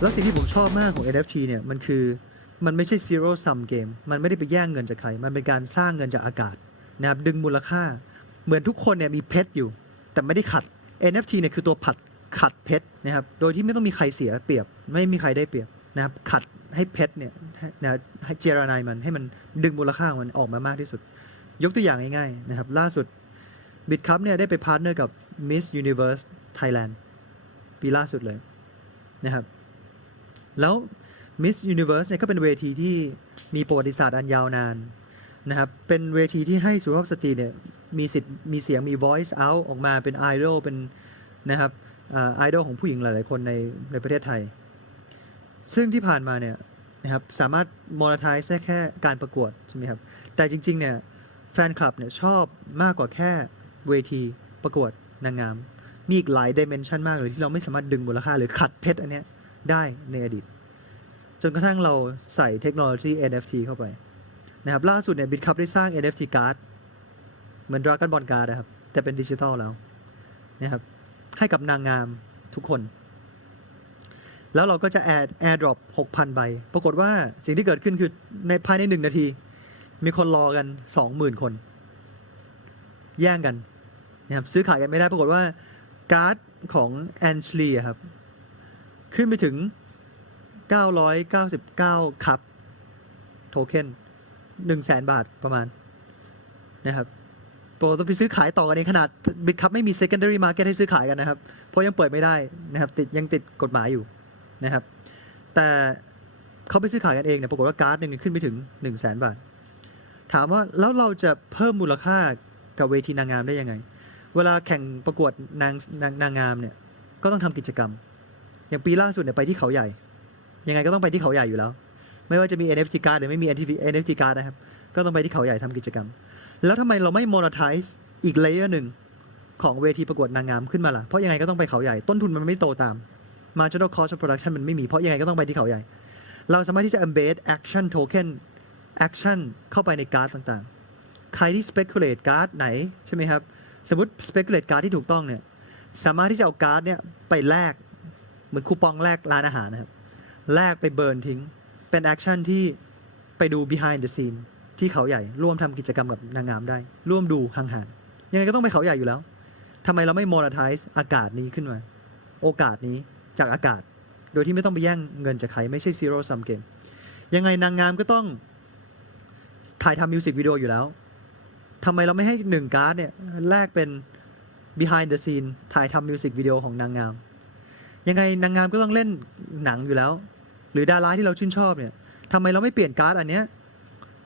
แล้วสิ่งที่ผมชอบมากของ NFT เนี่ยมันคือมันไม่ใช่ zero sum game มันไม่ได้ไปแย่งเงินจากใคร มันเป็นการสร้างเงินจากอากาศนะครับดึงมูลค่า เหมือนทุกคนเนี่ยมีเพชรอยู่ แต่ไม่ได้ขัด NFT เนี่ยคือตัวผัดขัดเพชรนะครับ โดยที่ไม่ต้องมีใครเสียเปรียบ ไม่มีใครได้เปรียบนะครับ ขัดให้เพชรเนี่ยนะให้เจรนายมันให้มันดึงมูลค่าของมันออกมามากที่สุด ยกตัวอย่างง่ายๆนะครับ ล่าสุดบิตคัพเนี่ยได้ไปพาร์ทเนอร์กับ Miss Universe Thailand ปีล่าสุดเลยนะครับ แล้ว Miss Universe เนี่ยก็เป็นเวทีที่มีประวัติศาสตร์อันยาวนานนะครับ เป็นเวทีที่ให้สุภาพสตรีเนี่ยมีสิทธิ์มีเสียงมี voice out ออกมาเป็นไอดอลเป็นนะครับไอดอลของผู้หญิงหลาย ๆ คนในในประเทศไทย ซึ่งที่ผ่านมาเนี่ยนะครับสามารถ monetize ได้แค่การประกวดใช่ไหมครับ แต่จริง ๆ เนี่ยแฟนคลับเนี่ยชอบมากกว่าแค่เวทีประกวดนางงาม มีอีกหลายดิเมนชันมากเลยที่เราไม่สามารถดึงมูลค่าหรือขัดเพชรอันเนี้ย ได้ในอดีต จนกระทั่งเราใส่เทคโนโลยี NFT เข้าไปนะครับล่าสุดเนี่ยบิตคัพได้สร้าง NFT card เหมือน Dragon Ball Card นะครับ แต่เป็นดิจิทัลแล้วนะครับให้กับนางงามทุกคน แล้วเราก็จะ add airdrop 6,000 ใบ ปรากฏว่าสิ่งที่เกิดขึ้นคือในภายในหนึ่งนาที มีคนรอกัน 20,000 คน แย่งกันนะครับซื้อขายกันไม่ได้ปรากฏว่าการ์ดของแอนชลีครับ ขึ้นไปถึง 999 ครับ โทเค็น100,000บาทประมาณ นะครับโปรต้องไปซื้อขายต่อกันเองขนาดบิตคัพไม่มี secondary market ให้ซื้อขายกันนะครับ เพราะยังเปิดไม่ได้นะครับติดยังติดกฎหมายอยู่นะครับ แต่เขาไปซื้อขายกันเองเนี่ยปรากฏว่าการ์ดหนึ่งขึ้นไปถึง 1 0 0 0 0แบาท ถามว่าแล้วเราจะเพิ่มมูลค่ากับเวทีนางงามได้ยังไง เวลาแข่งประกวดนางนางนางงามเนี่ยก็ต้องทำกิจกรรม อย่างปีล่าสุดเนี่ยไปที่เขาใหญ่ ยังไงก็ต้องไปที่เขาใหญ่อยู่แล้ว ไม่ว่าจะมี NFT card หรือไม่มี NFT NFT card นะครับ ก็ต้องไปที่เขาใหญ่ทำกิจกรรม แล้วทำไมเราไม่ monetize อีกเลเยอร์หนึ่งของเวทีประกวดนางงามขึ้นมาล่ะ เพราะยังไงก็ต้องไปเขาใหญ่ ต้นทุนมันไม่โตตาม marginal cost of production มันไม่มี เพราะยังไงก็ต้องไปที่เขาใหญ่ เราสามารถที่จะ embed action token action เข้าไปในการ์ดต่างๆ ใครที่ speculate การ์ดไหนใช่ไหมครับ สมมติ speculate การ์ดที่ถูกต้องเนี่ย สามารถที่จะเอาการ์ดเนี่ยไปแลก เหมือนคูปองแลกร้านอาหารนะครับแลกไปเบิร์นทิ้ง เป็นแอคชั่นที่ไปดู behind the scene ที่เขาใหญ่ ร่วมทำกิจกรรมกับนางงามได้ ร่วมดูห่างๆยังไงก็ต้องไปเขาใหญ่อยู่แล้วทำไมเราไม่ monetize อากาศนี้ขึ้นมา โอกาสนี้จากอากาศ โดยที่ไม่ต้องไปแย่งเงินจากใคร ไม่ใช่ zero sum game ยังไงนางงามก็ต้องถ่ายทำมิวสิกวิดีโออยู่แล้วทำไมเราไม่ให้หนึ่งการ์ดเนี่ยแลกเป็น behind the scene ถ่ายทำมิวสิกวิดีโอของนางงาม ยังไงนางงามก็ต้องเล่นหนังอยู่แล้ว หรือดาราที่เราชื่นชอบเนี่ยทำไมเราไม่เปลี่ยนการ์ดอันเนี้ย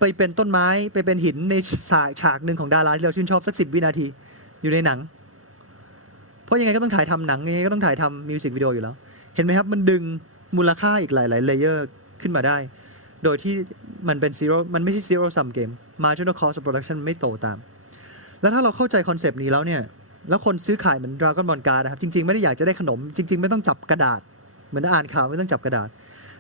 ไปเป็นต้นไม้ไปเป็นหินในฉากฉากหนึ่งของดาราที่เราชื่นชอบสักสิบวินาทีอยู่ในหนัง เพราะยังไงก็ต้องถ่ายทำหนังยังไงก็ต้องถ่ายทำมิวสิกวิดีโออยู่แล้ว เห็นไหมครับ มันดึงมูลค่าอีกหลายๆเลเยอร์ขึ้นมาได้ โดยที่มันเป็น zero มันไม่ใช่ zero sum game marginal cost of production ไม่โตตาม แล้วถ้าเราเข้าใจคอนเซปต์นี้แล้วเนี่ย แล้วคนซื้อขายเหมือน Dragon Ball Card นะครับ จริง ๆ ไม่ได้อยากจะได้ขนม จริง ๆ ไม่ต้องจับกระดาษ เหมือนอ่านข่าวไม่ต้องจับกระดาษ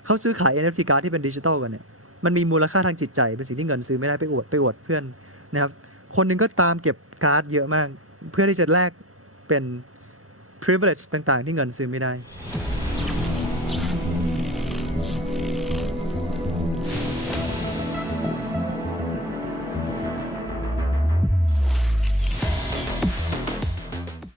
เขาซื้อขาย NFT การ์ดที่เป็นดิจิตอลกันเนี่ย มันมีมูลค่าทางจิตใจ เป็นสิ่งที่เงินซื้อไม่ได้ไปอวดไปอวดเพื่อนนะครับ คนหนึ่งก็ตามเก็บการ์ดเยอะมาก เพื่อที่จะแลกเป็น privilege ต่าง ๆ ที่เงินซื้อไม่ได้